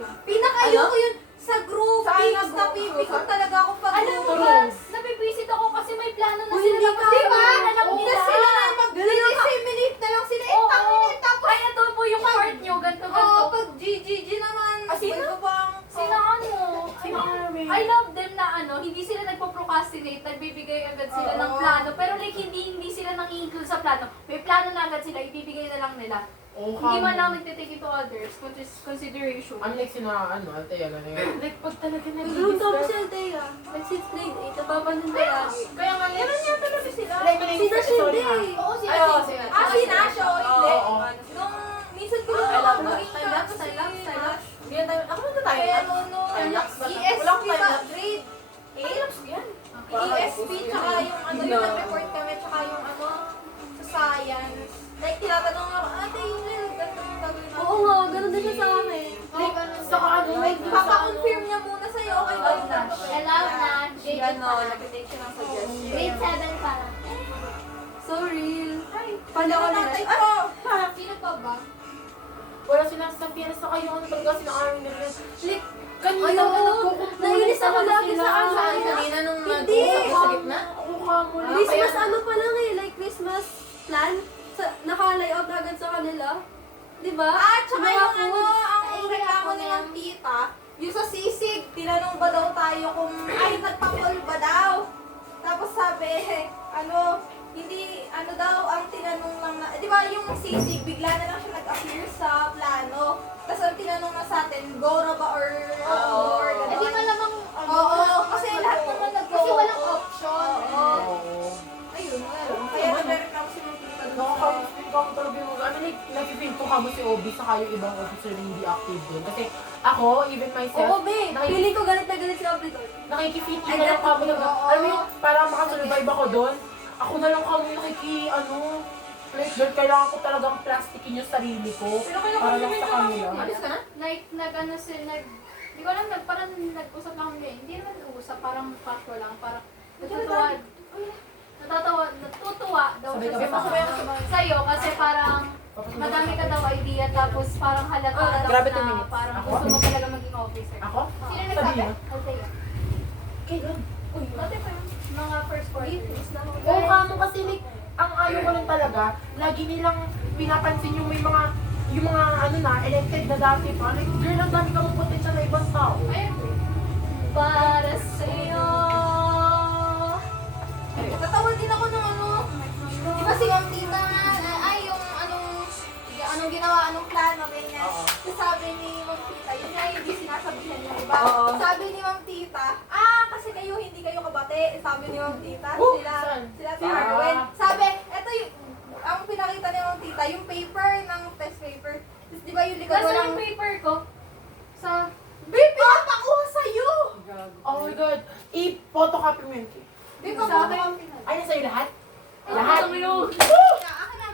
Pinakayo ko yun sa groupings, napipikon talaga ako pag Alam mo ba, napipisit ako kasi may plano na sila. Hindi ka, Di ba? Alam Hindi nila. sila na mag-dissimulate na lang sila. Oo. Tapos, Ay, ito po yung part nyo, ganito. pag GGG naman, Sino? iba pang, Sinaan mo. Sino Armin? I love them na hindi sila nagpo-procrastinate, nagbibigay agad sila ng plano. Pero like, hindi sila nang-i-include sa plano. May plano na agad sila, ibibigay na lang nila. Hindi man lang nagtitake into others, consideration. I'm like sina, Altea, gano'n. Like, pag talaga nag-room tapos si nag-discuss. Althea, nag-6th grade 8, napapanin na lagi. Kaya nga, like, Ganun yata kasi sila. Like, Si Nash hindi. Oo, sila. Ay, oo, sila. Si Nash, hindi. Oo. Nung minsan ko lang I love that. naging Time-lapse, kasi time-lapse. Ako na tayo. Kaya nung Time-lapse ba? ESP Wala akong ba, time-lapse. grade 8? Time-lapse yan. ESP, tsaka yung yung nag-report kami, tsaka yung sa science. Like, tinatanong ako, ate, yun yun, ganito yung gagawin natin. Oo nga, ganun din siya sa akin. Like, saka Like, papa-confirm niya muna sa'yo, okay ba yun? Allow na. Grade eight pa lang. nag-take siya ng suggestion. Grade 7 pa lang. So real. Ay, Pala ko nila. tatay ko! Sino pa ba? wala sinasabihan sa kayo ano talaga sina-army nila. Like, kanina Ay, na oo. nagkukumpulan Nainis ako talaga lagi sila. sa ano. Saan kanina nung Hindi. nag-uusap sa gitna? Oo ka mo. Christmas ano pa lang like Christmas plan. Naka-layout agad sa kanila. Diba? Tsaka yung ang reklamo nilang tita, yung sa sisig, tinanong ba daw tayo kung, ay, nagpapol ba daw? Tapos sabi, hindi, daw, ang tinanong lang na, di ba yung sisig, bigla na lang siya nag-appear sa plano. Tapos ang tinanong na sa atin, Goro ba or or Eh di malamang, Oo, kasi lahat naman nag-go. kasi walang option. Oo. Oo. Ayun, wala lang. Kaya nagre-reklamo si Ma'am Tita doon sa... Nakaka-feel ko ako talaga yung like, nag-feel ko kamo si Obi saka yung ibang officer na hindi active doon. Kasi ako, even myself, Oo, be. Feeling ko galit na galit si Auditor. nakikifeed Ay, na lang kamo na, oo. alam mo yung, para makasurvive ako doon, ako na lang kamo yung like, girl, kailangan ko talagang plastikin yung sarili ko. Para lang sa kanila. Alis ka na? Like, hindi ko alam, parang nag-usap lang kami. Hindi naman nag-usap, parang casual lang, parang natutuwa daw Sabay siya ka ba? sa'yo kasi parang madami ka daw idea tapos parang halata ka daw Grabe, 2 na minutes. parang Ako? gusto mo talaga maging officer. Ako? Sino Sabi nagsabi? niyo? Althea. Kailan? Dati pa yun. Mga first quarter. Oo kamo kasi like, ang ayaw ko lang talaga, lagi nilang pinapansin yung may mga, elected na dati pa. Like, girl, ang dami ka mong potential na ibang tao. Ayun. Para sa'yo. Natawa din ako ng di ba si Ma'am Tita nga, ay yung anong ginawa, anong plano, ganyan. Oo. So sabi ni Ma'am Tita, yun nga hindi sinasabihan niya, di ba? Oo. Sabi ni Ma'am Tita, kasi hindi kayo kabate. Sabi ni Ma'am Tita, Saan? sila si Harwin. Sabi, eto yung, ang pinakita ni Ma'am Tita, yung paper ng test paper. Tapos di ba yung likod Nasaan walang... yung paper ko? Sa... Babe, pinapakuha sa'yo! Oh my God. I-photocopy mo yun. Babe, Sa pakuha akin. Ma'am Tita. Ay, sa'yo lahat? Lahat? Ano yun? Woo!